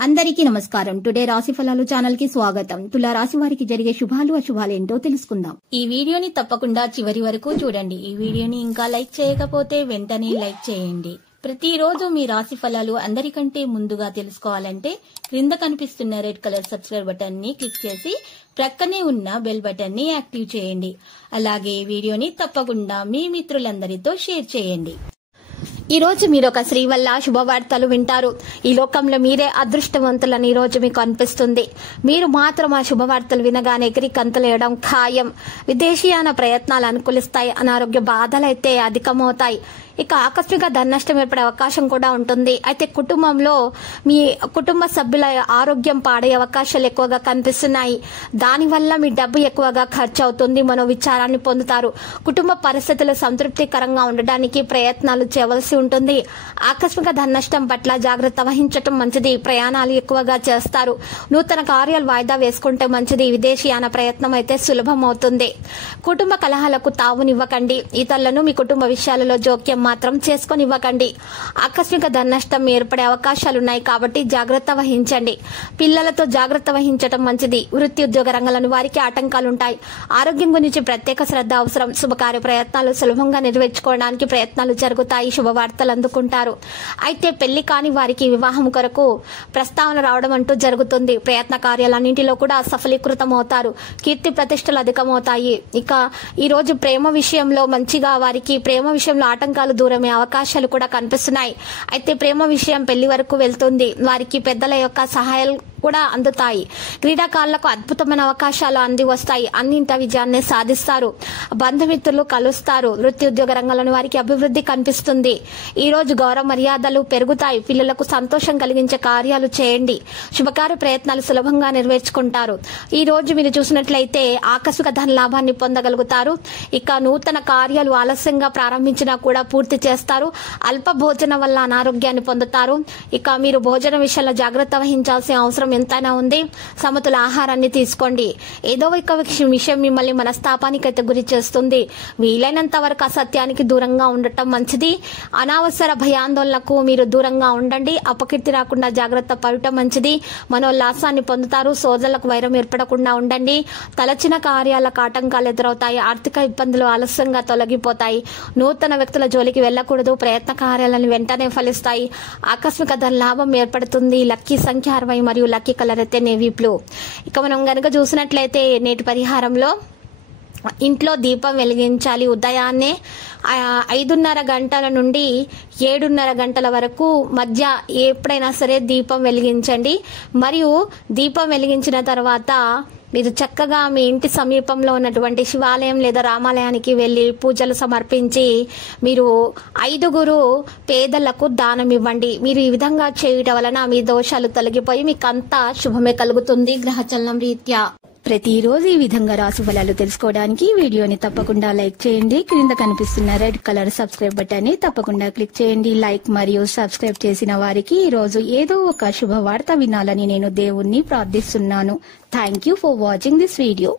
అందరికీ నమస్కారం. టుడే రాశి ఫలాలు ఛానల్ కి స్వాగతం. తులా రాశి వారికి జరిగే శుభాలు అశుభాలు ఏంటో తెలుసుకుందాం. ఈ వీడియోని తప్పకుండా చివరి వరకు చూడండి. ఈ వీడియోని ఇంకా లైక్ చేయకపోతే వెంటనే లైక్ చేయండి. ప్రతిరోజు మీ రాశి ఫలాలు అందరికంటే ముందుగా తెలుసుకోవాలంటే క్రింద కనిపిస్తున్న రెడ్ కలర్ సబ్స్క్రైబ్ బటన్ ని క్లిక్ చేసి ప్రక్కనే ఉన్న బెల్ బటన్ ని యాక్టివ్ చేయండి. అలాగే వీడియోని తప్పకుండా మీ మిత్రులందరితో షేర్ చేయండి. ఈ రోజు మీరు ఒక స్త్రీ వల్ల శుభవార్తలు వింటారు. ఈ లోకంలో మీరే అదృష్టవంతులని ఈ రోజు మీకు అనిపిస్తుంది. మీరు మాత్రం ఆ శుభవార్తలు వినగానే ఎగిరి కంతులేయడం ఖాయం. విదేశీయాన ప్రయత్నాలు అనుకూలిస్తాయి. అనారోగ్య బాధలు అయితే అధికమవుతాయి. ఇక ఆకస్మిక ధన నష్టం ఏర్పడే అవకాశం కూడా ఉంటుంది. అయితే కుటుంబంలో మీ కుటుంబ సభ్యుల ఆరోగ్యం పాడే అవకాశాలు ఎక్కువగా కనిపిస్తున్నాయి. దానివల్ల మీ డబ్బు ఎక్కువగా ఖర్చు అవుతుంది. మనో విచారాన్ని పొందుతారు. కుటుంబ పరిస్థితులు సంతృప్తికరంగా ఉండడానికి ప్రయత్నాలు చేయవలసి ఉంటుంది. ఆకస్మిక ధన నష్టం పట్ల జాగ్రత్త వహించటం మంచిది. ప్రయాణాలు ఎక్కువగా చేస్తారు. నూతన కార్యాలు వాయిదా వేసుకుంటే మంచిది. విదేశీయాన ప్రయత్నం అయితే సులభం అవుతుంది. కుటుంబ కలహాలకు తావునివ్వకండి. ఇతరులను మీ కుటుంబ విషయాలలో జోక్యం మాత్రం చేసుకొనివ్వకండి. ఆకస్మిక ధన నష్టం ఏర్పడే అవకాశాలున్నాయి కాబట్టి జాగ్రత్త వహించండి. పిల్లలతో జాగ్రత్త వహించడం మంచిది. వృత్తి ఉద్యోగ రంగంలోని వారికి ఆటంకాలుంటాయి. ఆరోగ్యం గురించి ప్రత్యేక శ్రద్ధ అవసరం. శుభకార్య ప్రయత్నాలు సులభంగా నెరవేర్చుకోవడానికి ప్రయత్నాలు జరుగుతాయి. శుభవార్తలు అందుకుంటారు. అయితే పెళ్లి కాని వారికి వివాహం కొరకు ప్రస్తావన రావడం అంటూ జరుగుతుంది. ప్రయత్న కార్యాలన్నింటిలో కూడా సఫలీకృతం అవుతారు. కీర్తి ప్రతిష్టలు అధికమవుతాయి. ఇక ఈ రోజు ప్రేమ విషయంలో మంచిగా వారికి ప్రేమ విషయంలో ఆటంకాలు దూరమే అవకాశాలు కూడా కనిపిస్తున్నాయి. అయితే ప్రేమ విషయం పెళ్లి వరకు వెళ్తుంది. వారికి పెద్దల యొక్క సహాయాలు కూడా అందుతాయి. క్రీడాకారులకు అద్భుతమైన అవకాశాలు అంది వస్తాయి. అన్నింట విజయాన్ని సాధిస్తారు. బంధుమిత్రులు కలుస్తారు. వృత్తి ఉద్యోగ రంగంలోని వారికి అభివృద్ధి కనిపిస్తుంది. ఈ రోజు గౌరవ మర్యాదలు పెరుగుతాయి. పిల్లలకు సంతోషం కలిగించే కార్యాలు చేయండి. శుభకార్య ప్రయత్నాలు సులభంగా నెరవేర్చుకుంటారు. ఈ రోజు మీరు చూసినట్లయితే ఆకస్మిక ధన లాభాన్ని పొందగలుగుతారు. ఇక నూతన కార్యాలు ఆలస్యంగా ప్రారంభించినా కూడా పూర్తి చేస్తారు. అల్ప భోజనం వల్ల అనారోగ్యాన్ని పొందుతారు. ఇక మీరు భోజన విషయంలో జాగ్రత్త వహించాల్సిన అవసరం ఎంతైనా ఉంది. సమతుల ఆహారాన్ని తీసుకోండి. ఏదో ఒక విషయం మిమ్మల్ని మనస్తాపానికి అయితే గురి చేస్తుంది. వీలైనంత వరకు అసత్యానికి దూరంగా ఉండటం మంచిది. అనవసర భయాందోళనకు మీరు దూరంగా ఉండండి. అపకీర్తి రాకుండా జాగ్రత్త పడటం మంచిది. మనోల్లాసాన్ని పొందుతారు. సోదరులకు వైరం ఏర్పడకుండా ఉండండి. తలచిన కార్యాలకు ఆటంకాలు ఎదురవుతాయి. ఆర్థిక ఇబ్బందులు ఆలస్యంగా తొలగిపోతాయి. నూతన వ్యక్తుల జోలికి వెళ్లకూడదు. ప్రయత్న కార్యాలను వెంటనే ఫలిస్తాయి. ఆకస్మిక ధన లాభం ఏర్పడుతుంది. లక్కీ సంఖ్య 60 మరియు లక్కీ కలర్ అయితే నేవీ బ్లూ. ఇక మనం గనుక చూసినట్లయితే నేటి పరిహారంలో ఇంట్లో దీపం వెలిగించాలి. ఉదయాన్నే 5:30 గంటల నుండి 7:30 గంటల వరకు మధ్య ఎప్పుడైనా సరే దీపం వెలిగించండి. మరియు దీపం వెలిగించిన తర్వాత మీరు చక్కగా మీ ఇంటి సమీపంలో ఉన్నటువంటి శివాలయం లేదా రామాలయానికి వెళ్లి పూజలు సమర్పించి మీరు 5 పేదలకు దానం ఇవ్వండి. మీరు ఈ విధంగా చేయడం వలన మీ దోషాలు తొలగిపోయి మీకు అంతా శుభమే కలుగుతుంది. గ్రహచలనం రీత్యా ప్రతిరోజు ఈ విధంగా రాశి ఫలాలు తెలుసుకోవడానికి వీడియోని తప్పకుండా లైక్ చేయండి. క్రింద కనిపిస్తున్న రెడ్ కలర్ సబ్స్క్రైబ్ బటన్ ని తప్పకుండా క్లిక్ చేయండి. లైక్ మరియు సబ్స్క్రైబ్ చేసిన వారికి ఈ రోజు ఏదో ఒక శుభవార్త వినాలని నేను దేవుణ్ణి ప్రార్థిస్తున్నాను. Thank you for watching this video.